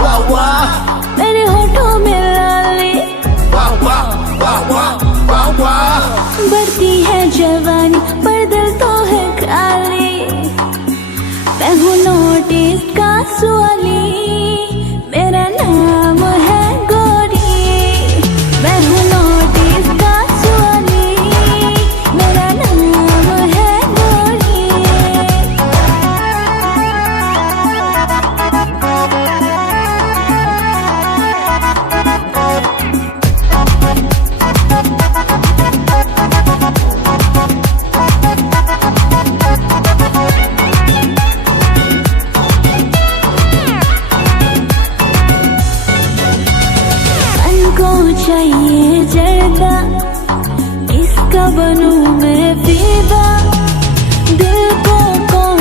वाह वाह। मेरे होठों में लाली, वाह वाह वाह वाह वाह वाह। बढ़ती है जवानी पर दिल तो है खाली। मैं हूँ नोटिस का सुवाली, मेरा नाम है गोरी। मैं हूँ नोटिस का सुवाली, मेरा नाम है गोरी। को चाहिए जर्दा, किसका बनूं मैं फिदा। दिल को कौन